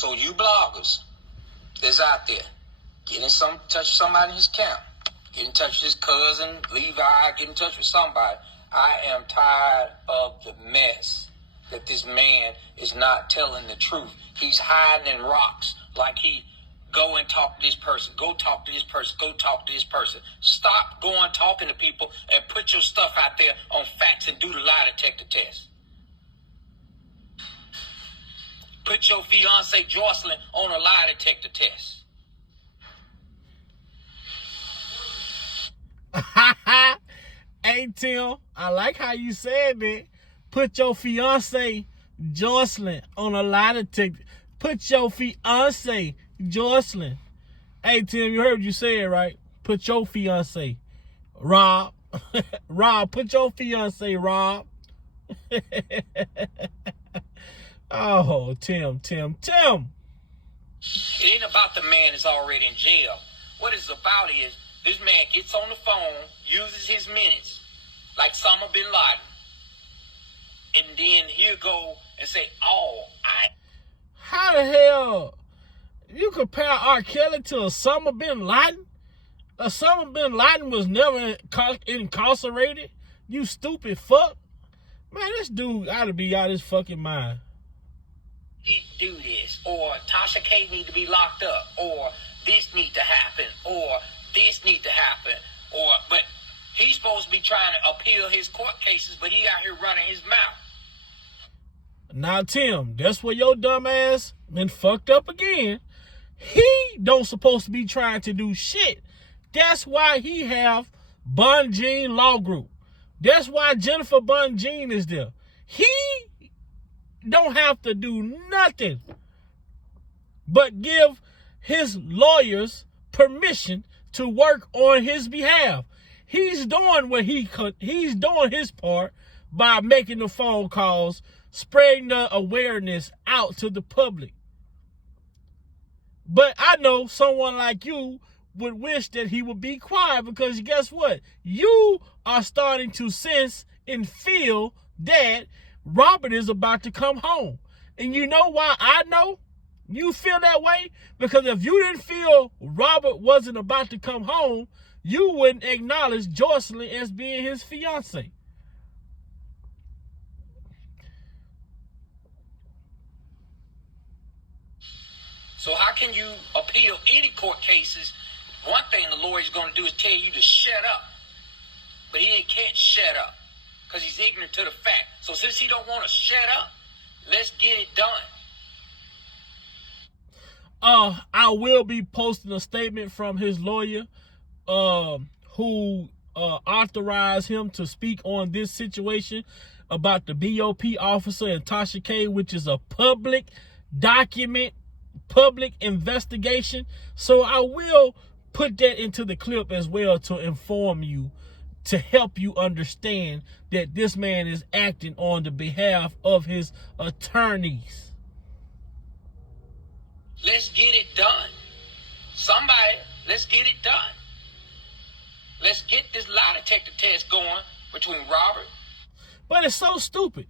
So you bloggers that's out there, get in touch with somebody in his camp. Get in touch with his cousin, Levi, get in touch with somebody. I am tired of the mess that this man is not telling the truth. He's hiding in rocks like he go and talk to this person, go talk to this person, go talk to this person. Stop going talking to people and put your stuff out there on facts and do the lie detector test. Put your fiance Jocelyn on a lie detector test. Hey, Tim, I like how you said that. Put your fiance Jocelyn on a lie detector. Put your fiance Jocelyn. Hey, Tim, you heard what you said, right? Put your fiance. Rob. Rob, put your fiance, Rob. Oh, Tim. It ain't about the man that's already in jail. What it's about is this man gets on the phone, uses his minutes, like Osama bin Laden, and then he'll go and say, How the hell you compare R. Kelly to Osama bin Laden? Osama bin Laden was never incarcerated. You stupid fuck. Man, this dude gotta be out of his fucking mind. He do this, or Tasha K need to be locked up, or this need to happen, or this need to happen, but he's supposed to be trying to appeal his court cases, but he out here running his mouth. Now, Tim, that's where your dumb ass been fucked up again. He don't supposed to be trying to do shit. That's why he have Bunjean Law Group. That's why Jennifer Bunjean is there. He don't have to do nothing but give his lawyers permission to work on his behalf. He's doing what he's doing his part by making the phone calls, spreading the awareness out to the public. But I know someone like you would wish that he would be quiet, because guess what? You are starting to sense and feel that Robert is about to come home. And you know why I know you feel that way? Because if you didn't feel Robert wasn't about to come home, you wouldn't acknowledge Jocelyn as being his fiance. So how can you appeal any court cases? One thing the lawyer's going to do is tell you to shut up. But he can't shut up because he's ignorant to the fact. So since he don't want to shut up, let's get it done. I will be posting a statement from his lawyer who authorized him to speak on this situation about the BOP officer and Tasha K, which is a public document, public investigation. So I will put that into the clip as well to inform you, to help you understand that this man is acting on the behalf of his attorneys. Let's get it done. Somebody, let's get it done. Let's get this lie detector test going between Robert. But it's so stupid.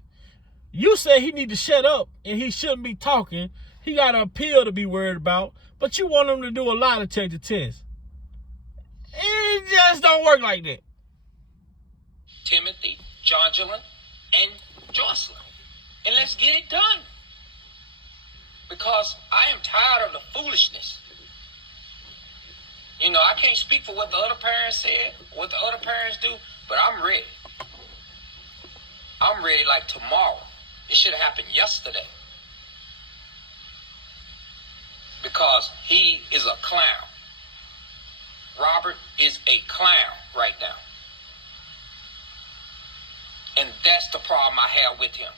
You say he need to shut up and he shouldn't be talking. He got an appeal to be worried about, but you want him to do a lie detector test. It just don't work like that. Timothy, Jocelyn, and Jocelyn. And let's get it done. Because I am tired of the foolishness. You know, I can't speak for what the other parents said, what the other parents do, but I'm ready. I'm ready like tomorrow. It should have happened yesterday. Because he is a clown. Robert is a clown right now. And that's the problem I have with him.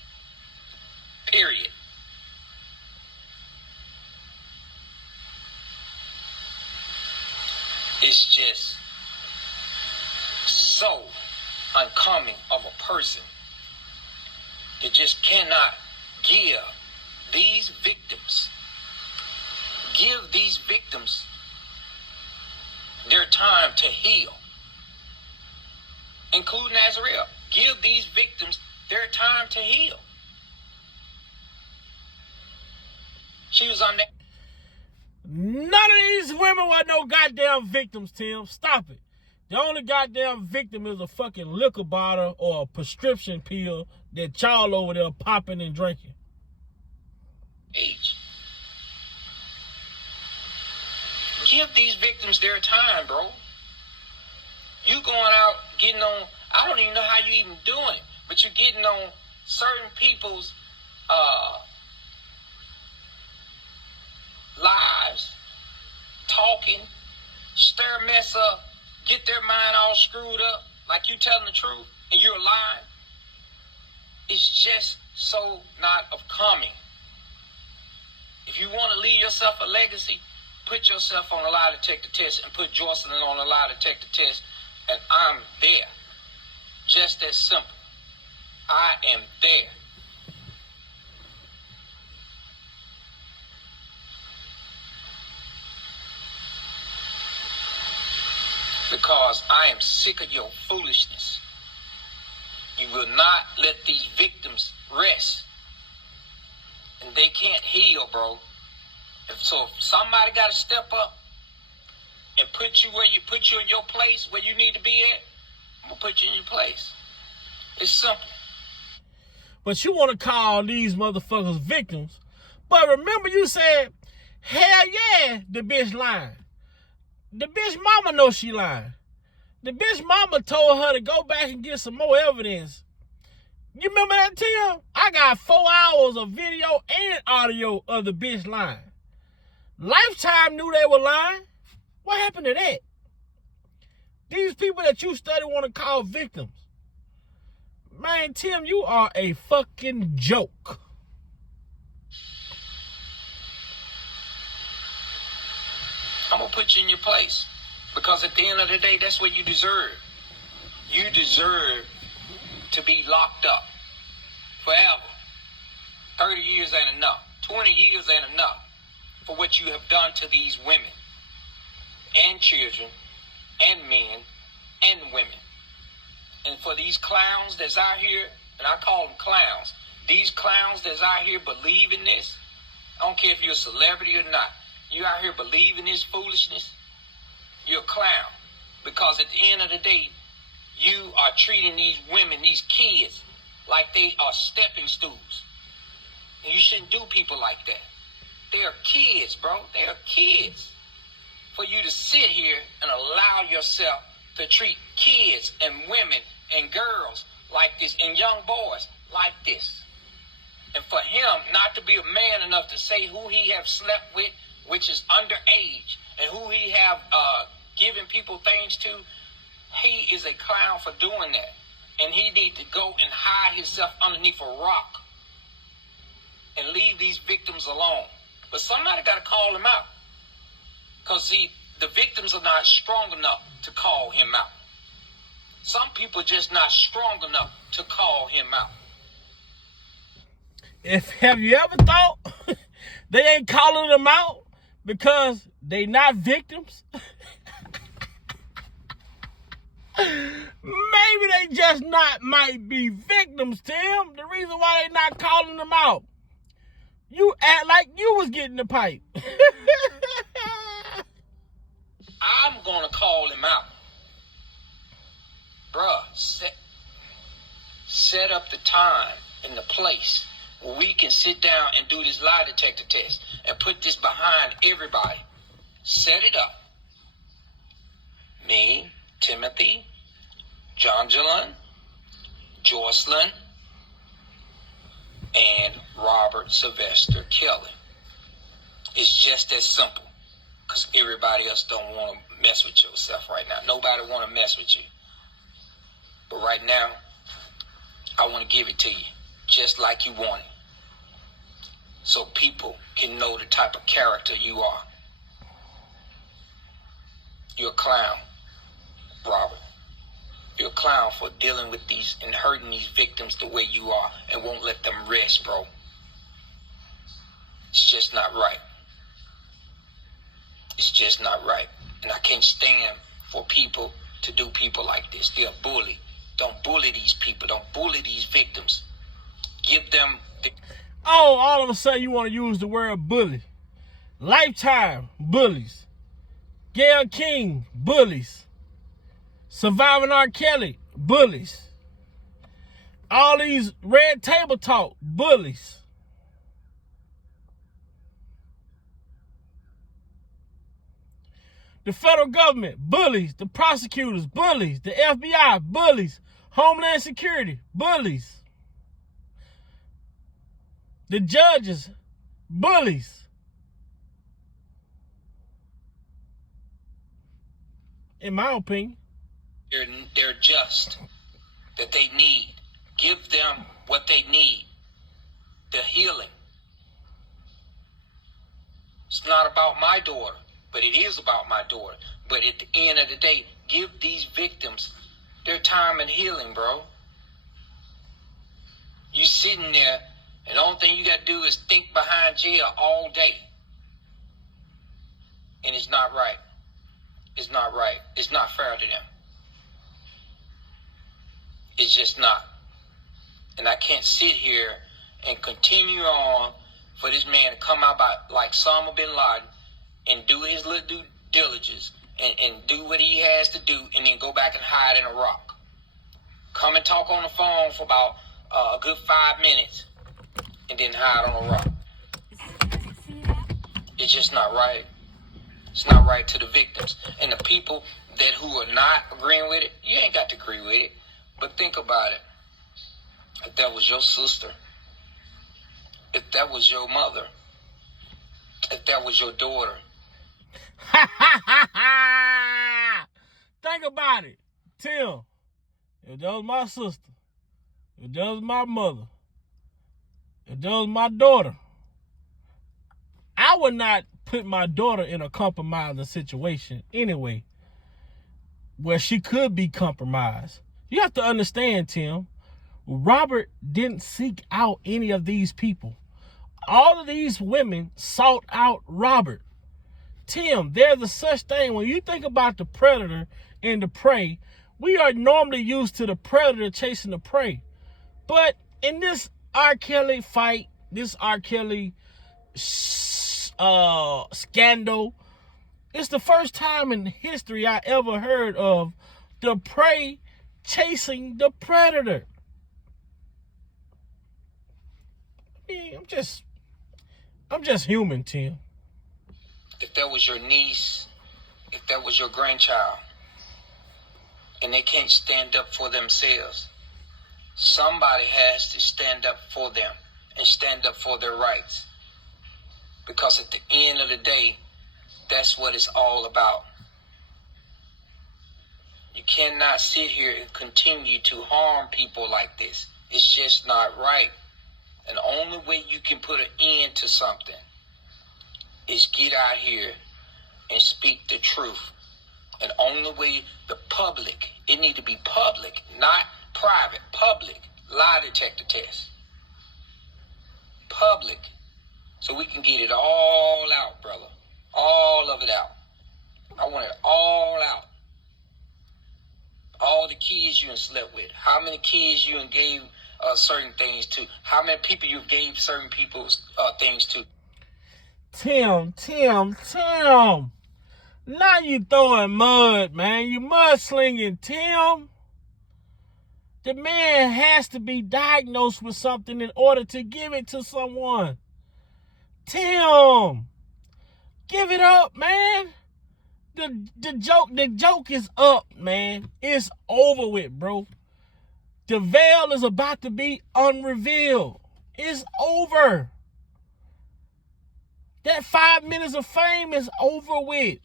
Period. It's just so uncommon of a person that just cannot give these victims their time to heal, including Azrael. Give these victims their time to heal. She was on that. None of these women were no goddamn victims, Tim. Stop it. The only goddamn victim is a fucking liquor bottle or a prescription pill that y'all over there popping and drinking. Age. Give these victims their time, bro. You going out getting on, I don't even know how you even doing it, but you're getting on certain people's lives, talking, stir mess up, get their mind all screwed up, like you telling the truth, and you're lying. It's just so not of coming. If you want to leave yourself a legacy, put yourself on a lie detector test and put Jocelyn on a lie detector test, and I'm there. Just that simple. I am there. Because I am sick of your foolishness. You will not let these victims rest. And they can't heal, bro. So if somebody got to step up and put you in your place where you need to be at, I'm going to put you in your place. It's simple. But you want to call these motherfuckers victims. But remember you said, hell yeah, the bitch lying. The bitch mama knows she lying. The bitch mama told her to go back and get some more evidence. You remember that, Tim? I got 4 hours of video and audio of the bitch lying. Lifetime knew they were lying. What happened to that? These people that you study want to call victims. Man, Tim, you are a fucking joke. I'm going to put you in your place. Because at the end of the day, that's what you deserve. You deserve to be locked up forever. 30 years ain't enough. 20 years ain't enough for what you have done to these women and children and men and women. And for these clowns that's out here, and I call them clowns, these clowns that's out here believing this, I don't care if you're a celebrity or not, you out here believing this foolishness, you're a clown. Because at the end of the day, you are treating these women, these kids, like they are stepping stools. And you shouldn't do people like that. They are kids, bro. They are kids. For you to sit here and allow yourself to treat kids and women and girls like this and young boys like this. And for him not to be a man enough to say who he have slept with, which is underage, and who he have given people things to, he is a clown for doing that. And he need to go and hide himself underneath a rock and leave these victims alone. But somebody got to call him out. Because, see, the victims are not strong enough to call him out. Some people are just not strong enough to call him out. Have you ever thought they ain't calling them out because they not victims? Maybe they just might be victims, Tim. The reason why they not calling them out. You act like you was getting the pipe. I'm going to call him out. Bruh, set up the time and the place where we can sit down and do this lie detector test and put this behind everybody. Set it up. Me, Timothy, Jonjelyn, Jocelyn, and Robert Sylvester Kelly. It's just that simple. Because everybody else don't want to mess with yourself right now. Nobody want to mess with you. But right now, I want to give it to you just like you want it. So people can know the type of character you are. You're a clown, Robert. You're a clown for dealing with these and hurting these victims the way you are and won't let them rest, bro. It's just not right. It's just not right. And I can't stand for people to do people like this. They're a bully. Don't bully these people. Don't bully these victims. Give them... Oh, all of a sudden you want to use the word bully. Lifetime, bullies. Gayle King, bullies. Surviving R. Kelly, bullies. All these red table talk, bullies. The federal government, bullies. The prosecutors, bullies. The FBI, bullies. Homeland Security, bullies. The judges, bullies. In my opinion. They're just that they need. Give them what they need. The healing. It's not about my daughter, but it is about my daughter. But at the end of the day, give these victims their time and healing, bro. You sitting there, and the only thing you got to do is think behind jail all day. And it's not right. It's not right. It's not fair to them. It's just not. And I can't sit here and continue on for this man to come out like Osama bin Laden and do his little due diligence and do what he has to do and then go back and hide in a rock. Come and talk on the phone for about a good 5 minutes and then hide on a rock. It's just not right. It's not right to the victims. And the people who are not agreeing with it, you ain't got to agree with it. But think about it. If that was your sister, if that was your mother, if that was your daughter. Think about it. Tim, if that was my sister, if that was my mother, if that was my daughter, I would not put my daughter in a compromising situation anyway, where she could be compromised. You have to understand, Tim, Robert didn't seek out any of these people. All of these women sought out Robert. Tim, there's a such thing. When you think about the predator and the prey, we are normally used to the predator chasing the prey. But in this R. Kelly fight, this R. Kelly scandal, it's the first time in history I ever heard of the prey chasing the predator. I'm just human, Tim. If that was your niece, if that was your grandchild, and they can't stand up for themselves, somebody has to stand up for them and stand up for their rights. Because at the end of the day, that's what it's all about. You cannot sit here and continue to harm people like this. It's just not right. And the only way you can put an end to something is get out here and speak the truth. And the only way the public, it need to be public, not private, public lie detector test. Public. So we can get it all out, brother. All of it out. I want it all out. All the kids you done slept with. How many kids you done gave certain things to. How many people you gave certain people's things to. Tim. Now you throwing mud, man. You mudslinging, Tim. The man has to be diagnosed with something in order to give it to someone. Tim, give it up, man. The joke is up, man. It's over with, bro. The veil is about to be unrevealed. It's over. That 5 minutes of fame is over with.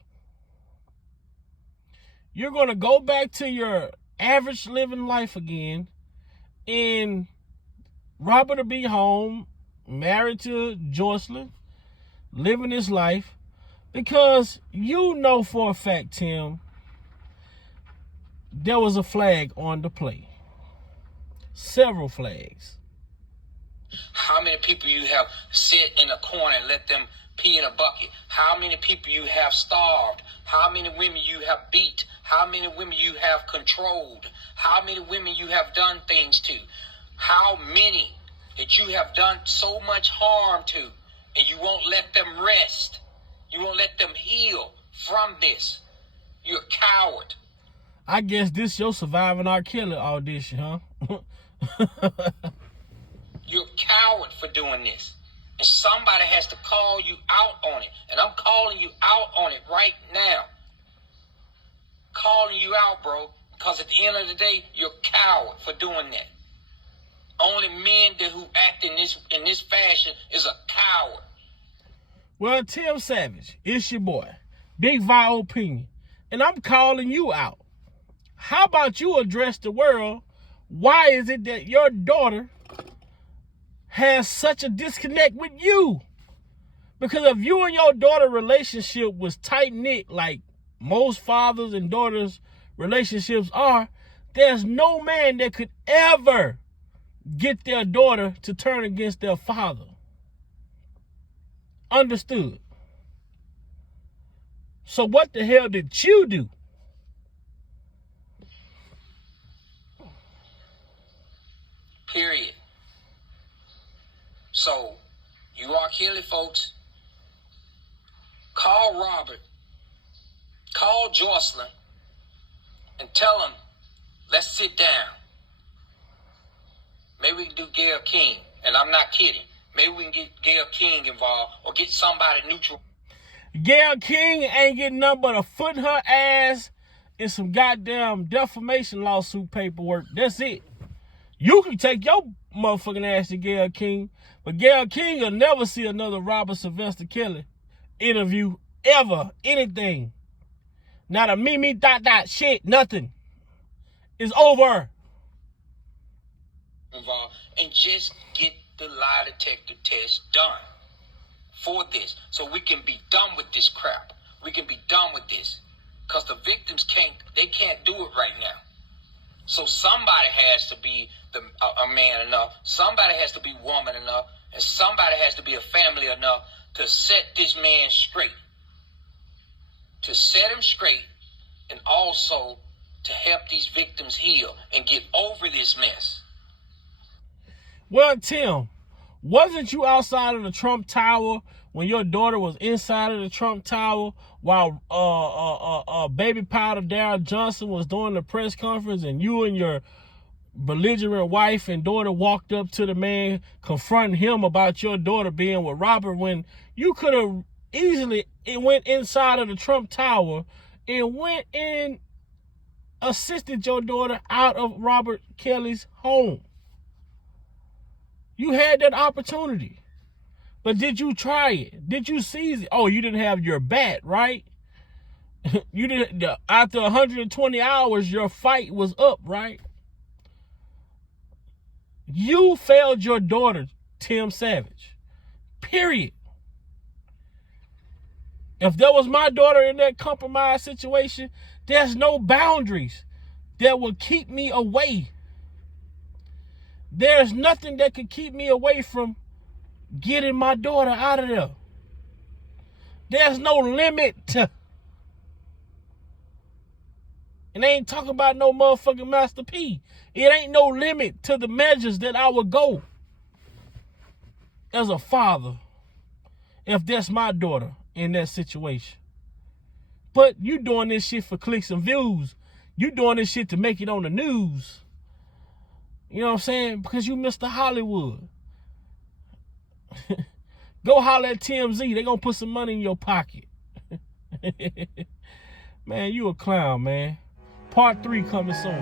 You're going to go back to your average living life again. And Robert will be home, married to Jocelyn, living his life. Because you know for a fact, Tim, there was a flag on the play. Several flags. How many people you have sit in a corner and let them pee in a bucket? How many people you have starved? How many women you have beat? How many women you have controlled? How many women you have done things to? How many that you have done so much harm to, and you won't let them rest. You won't let them heal from this. You're a coward. I guess this your surviving R. Kelly audition, huh? You're a coward for doing this. And somebody has to call you out on it. And I'm calling you out on it right now. Calling you out, bro. Because at the end of the day, you're a coward for doing that. Only men who act in this fashion is a coward. Well, Tim Savage, it's your boy, Big Vi Opinion, and I'm calling you out. How about you address the world? Why is it that your daughter has such a disconnect with you? Because if you and your daughter relationship was tight-knit like most fathers and daughters relationships are, there's no man that could ever get their daughter to turn against their father. Understood? So what the hell did you do? Period. So, you R. Kelly folks, call Robert, call Jocelyn, and tell them, let's sit down. Maybe we can do Gayle King, and I'm not kidding. Maybe we can get Gayle King involved or get somebody neutral. Gayle King ain't getting nothing but a foot in her ass and some goddamn defamation lawsuit paperwork. That's it. You can take your motherfucking ass to Gayle King, but Gayle King will never see another Robert Sylvester Kelly interview ever. Anything. Not a me, shit, nothing. It's over. Involved and just get the lie detector test done for this so we can be done with this crap. We can be done with this because the victims can't do it right now. So somebody has to be a man enough, somebody has to be woman enough, and somebody has to be a family enough to set this man straight, to set him straight, and also to help these victims heal and get over this mess. Well, Tim, wasn't you outside of the Trump Tower when your daughter was inside of the Trump Tower while baby powder Darryl Johnson was doing the press conference, and you and your belligerent wife and daughter walked up to the man confronting him about your daughter being with Robert, when you could have easily went inside of the Trump Tower and went and assisted your daughter out of Robert Kelly's home? You had that opportunity. But did you try it? Did you seize it? Oh, you didn't have your bat, right? You didn't. After 120 hours, your fight was up, right? You failed your daughter, Tim Savage. Period. If there was my daughter in that compromised situation, there's no boundaries that will keep me away. There's nothing that could keep me away from getting my daughter out of there. There's no limit to. And they ain't talking about no motherfucking Master P. It ain't no limit to the measures that I would go as a father if that's my daughter in that situation. But you doing this shit for clicks and views. You doing this shit to make it on the news. You know what I'm saying? Because you Mr. Hollywood. Go holler at TMZ. They gonna put some money in your pocket. Man, you a clown, man. Part 3 coming soon.